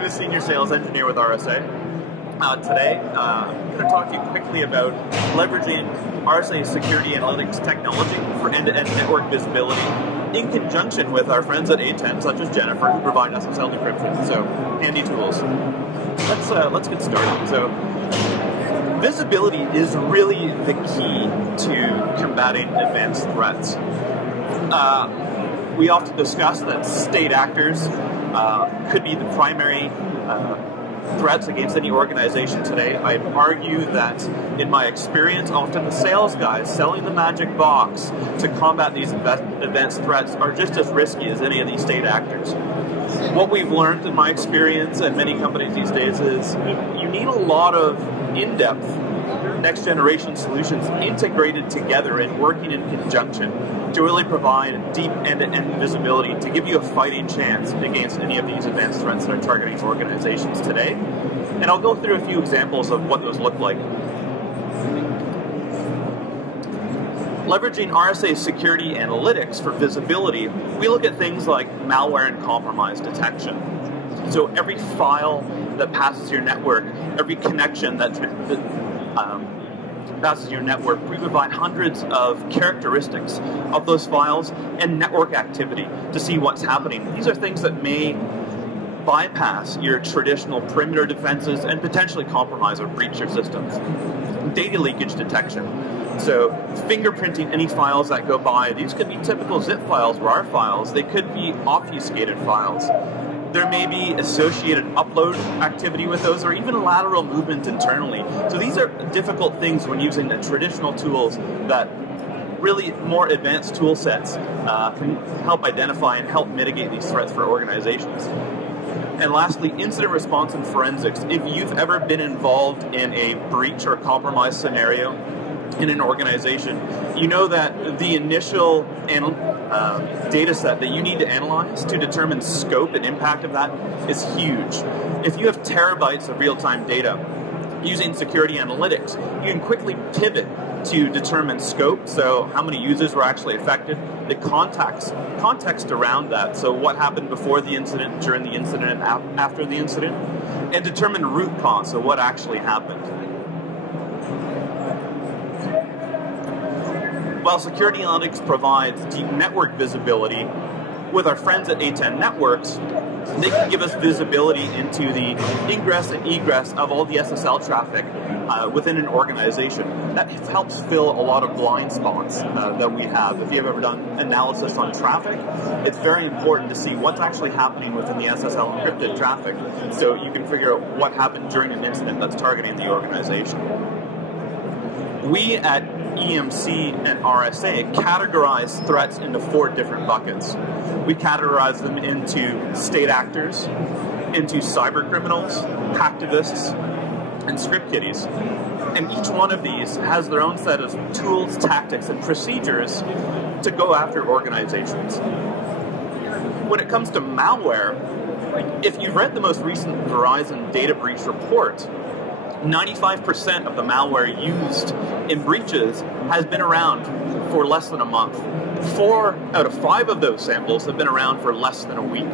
I'm a senior sales engineer with RSA. Today, I'm going to talk to you quickly about leveraging RSA security analytics technology for end-to-end network visibility in conjunction with our friends at A10, such as Jennifer, who provide SSL decryption. So, handy tools. Let's get started. So, visibility is really the key to combating advanced threats. We often discuss that state actors could be the primary threats against any organization today. I'd argue that, in my experience, often the sales guys selling the magic box to combat these advanced threats are just as risky as any of these state actors. What we've learned in my experience and many companies these days is you need a lot of in-depth next-generation solutions integrated together and working in conjunction to really provide deep end-to-end visibility to give you a fighting chance against any of these advanced threats that are targeting organizations today. And I'll go through a few examples of what those look like. Leveraging RSA security analytics for visibility, we look at things like malware and compromise detection. So every file that passes your network, every connection that passes your network, we provide hundreds of characteristics of those files and network activity to see what's happening. These are things that may bypass your traditional perimeter defenses and potentially compromise or breach your systems. Data leakage detection. So fingerprinting any files that go by. These could be typical zip files, RAR files. They could be obfuscated files. There may be associated upload activity with those, or even lateral movement internally. So these are difficult things when using the traditional tools that really more advanced tool sets can help identify and help mitigate these threats for organizations. And lastly, incident response and forensics. If you've ever been involved in a breach or compromise scenario in an organization, you know that the initial data set that you need to analyze to determine scope and impact of that is huge. If you have terabytes of real-time data, using security analytics, you can quickly pivot to determine scope, so how many users were actually affected, the context around that, so what happened before the incident, during the incident, and after the incident, and determine root cause, so what actually happened. While security analytics provides deep network visibility, with our friends at A10 Networks, they can give us visibility into the ingress and egress of all the SSL traffic within an organization. That helps fill a lot of blind spots that we have. If you've ever done analysis on traffic, it's very important to see what's actually happening within the SSL encrypted traffic, so you can figure out what happened during an incident that's targeting the organization. We at EMC and RSA categorize threats into 4 different buckets. We categorize them into state actors, into cyber criminals, hacktivists, and script kiddies. And each one of these has their own set of tools, tactics, and procedures to go after organizations. When it comes to malware, if you've read the most recent Verizon data breach report, 95% of the malware used in breaches has been around for less than a month. 4 out of 5 of those samples have been around for less than a week.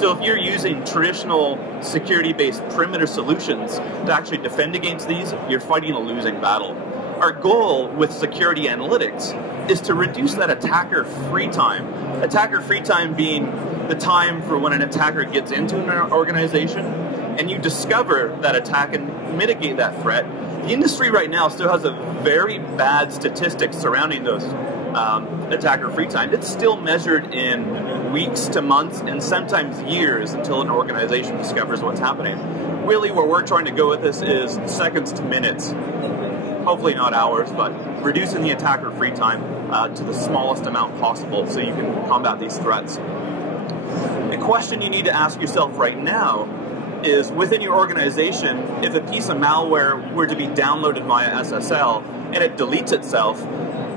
So if you're using traditional security-based perimeter solutions to actually defend against these, you're fighting a losing battle. Our goal with security analytics is to reduce that attacker free time. Attacker free time being the time for when an attacker gets into an organization and you discover that attack and mitigate that threat. The industry right now still has a very bad statistics surrounding those attacker free time. It's still measured in weeks to months and sometimes years until an organization discovers what's happening. Really, where we're trying to go with this is seconds to minutes. Hopefully not hours, but reducing the attacker free time to the smallest amount possible so you can combat these threats. The question you need to ask yourself right now is, within your organization, if a piece of malware were to be downloaded via SSL and it deletes itself,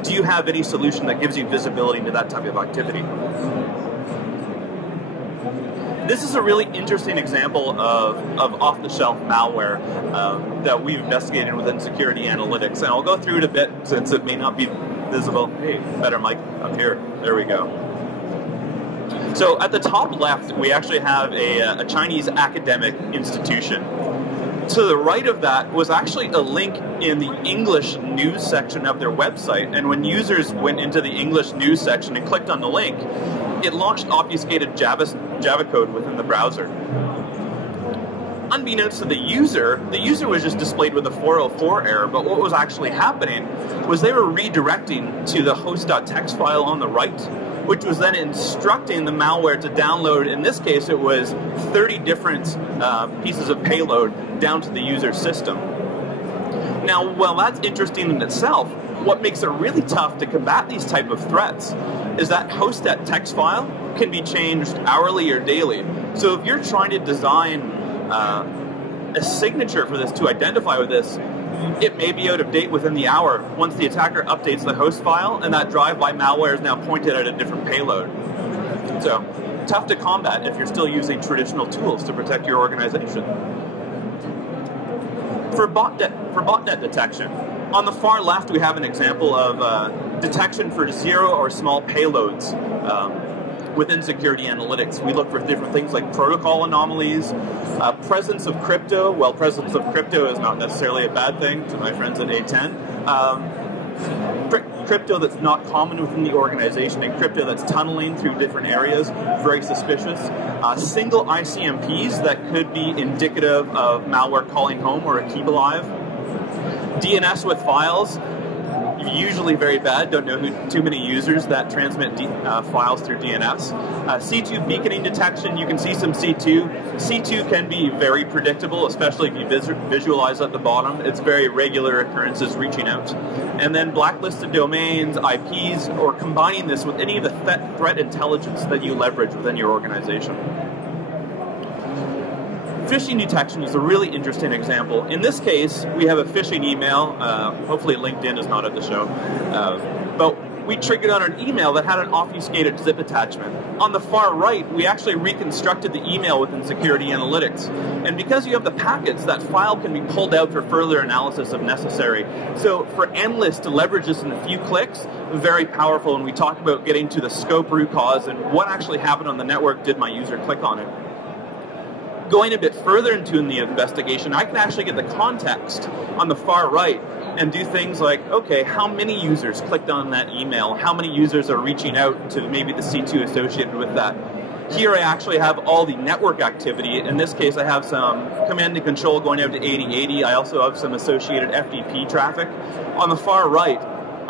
do you have any solution that gives you visibility into that type of activity? This is a really interesting example of off-the-shelf malware that we've investigated within security analytics, and I'll go through it a bit since it may not be visible. Hey, better mic up here. There we go. So at the top left, we actually have a Chinese academic institution. To the right of that was actually a link in the English news section of their website, and when users went into the English news section and clicked on the link, it launched obfuscated Java code within the browser. Unbeknownst to the user was just displayed with a 404 error, but what was actually happening was they were redirecting to the host.txt file on the right, which was then instructing the malware to download, in this case it was 30 different pieces of payload down to the user's system. Now, while that's interesting in itself, what makes it really tough to combat these type of threats is that host.txt file can be changed hourly or daily. So if you're trying to design a signature for this to identify with this, it may be out of date within the hour once the attacker updates the host file and that drive-by malware is now pointed at a different payload. So, tough to combat if you're still using traditional tools to protect your organization. For botnet detection, on the far left we have an example of detection for zero or small payloads within security analytics. We look for different things like protocol anomalies, presence of crypto. Well, presence of crypto is not necessarily a bad thing to my friends at A10. Crypto that's not common within the organization and crypto that's tunneling through different areas, very suspicious. Single ICMPs that could be indicative of malware calling home or a keep alive. DNS with files, usually very bad, don't know too many users that transmit files through DNS. C2 beaconing detection, you can see some C2. C2 can be very predictable, especially if you visualize at the bottom. It's very regular occurrences reaching out. And then blacklisted domains, IPs, or combining this with any of the threat intelligence that you leverage within your organization. Phishing detection is a really interesting example. In this case, we have a phishing email. Hopefully LinkedIn is not at the show. But we triggered on an email that had an obfuscated zip attachment. On the far right, we actually reconstructed the email within security analytics. And because you have the packets, that file can be pulled out for further analysis if necessary. So for analysts to leverage this in a few clicks, very powerful when we talk about getting to the scope, root cause, and what actually happened on the network, did my user click on it. Going a bit further into the investigation, I can actually get the context on the far right and do things like, okay, how many users clicked on that email? How many users are reaching out to maybe the C2 associated with that? Here I actually have all the network activity. In this case, I have some command and control going out to 8080. I also have some associated FTP traffic. On the far right,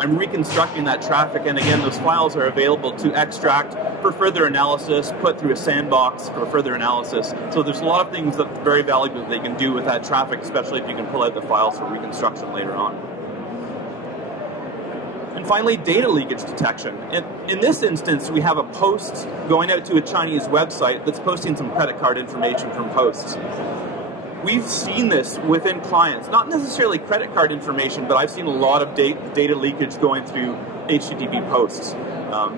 I'm reconstructing that traffic, and again, those files are available to extract for further analysis, put through a sandbox for further analysis. So there's a lot of things that are very valuable that they can do with that traffic, especially if you can pull out the files for reconstruction later on. And finally, data leakage detection. In this instance, we have a post going out to a Chinese website that's posting some credit card information from hosts. We've seen this within clients, not necessarily credit card information, but I've seen a lot of data leakage going through HTTP posts.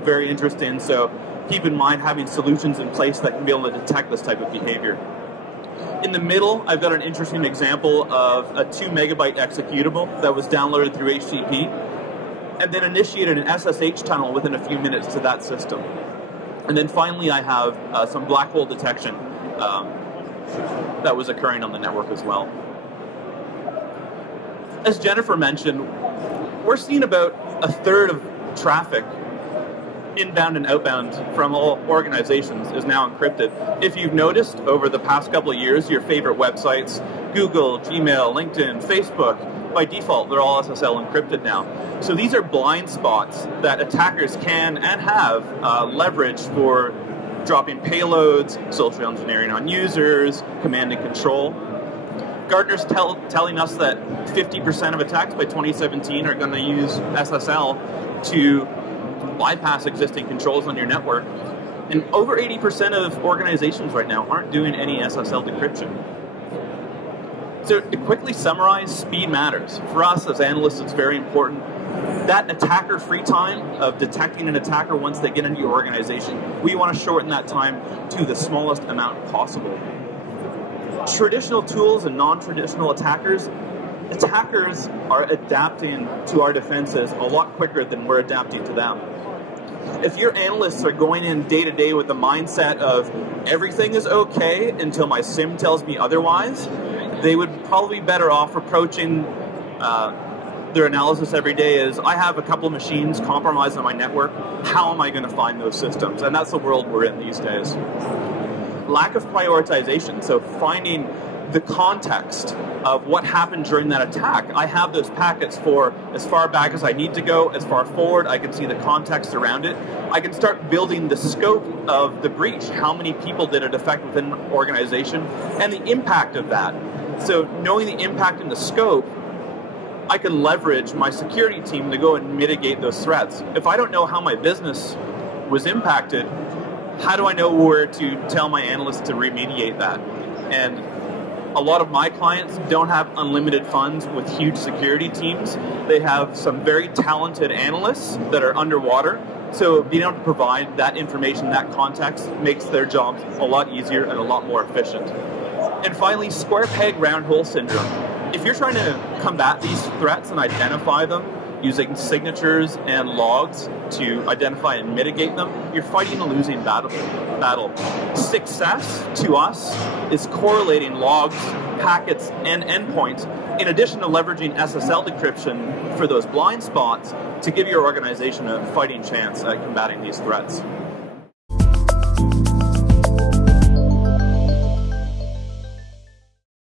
Very interesting, so keep in mind having solutions in place that can be able to detect this type of behavior. In the middle, I've got an interesting example of a 2 megabyte executable that was downloaded through HTTP and then initiated an SSH tunnel within a few minutes to that system. And then finally, I have some black hole detection that was occurring on the network as well. As Jennifer mentioned, we're seeing about a third of traffic, inbound and outbound, from all organizations is now encrypted. If you've noticed over the past couple of years, your favorite websites, Google, Gmail, LinkedIn, Facebook, by default, they're all SSL encrypted now. So these are blind spots that attackers can and have leveraged for dropping payloads, social engineering on users, command and control. Gartner's telling us that 50% of attacks by 2017 are going to use SSL to bypass existing controls on your network. And over 80% of organizations right now aren't doing any SSL decryption. So to quickly summarize, speed matters. For us as analysts, it's very important. That attacker free time of detecting an attacker once they get into your organization, we want to shorten that time to the smallest amount possible. Traditional tools and non-traditional attackers are adapting to our defenses a lot quicker than we're adapting to them. If your analysts are going in day to day with the mindset of everything is okay until my SIM tells me otherwise, they would probably be better off approaching their analysis every day as, I have a couple of machines compromised on my network, how am I going to find those systems? And that's the world we're in these days. Lack of prioritization, so finding the context of what happened during that attack. I have those packets for as far back as I need to go, as far forward, I can see the context around it. I can start building the scope of the breach, how many people did it affect within an organization, and the impact of that. So knowing the impact and the scope, I can leverage my security team to go and mitigate those threats. If I don't know how my business was impacted, how do I know where to tell my analysts to remediate that? And a lot of my clients don't have unlimited funds with huge security teams. They have some very talented analysts that are underwater. So being able to provide that information, that context, makes their jobs a lot easier and a lot more efficient. And finally, square peg, round hole syndrome. If you're trying to combat these threats and identify them using signatures and logs to identify and mitigate them, you're fighting a losing battle. Success, to us, is correlating logs, packets, and endpoints, in addition to leveraging SSL decryption for those blind spots to give your organization a fighting chance at combating these threats.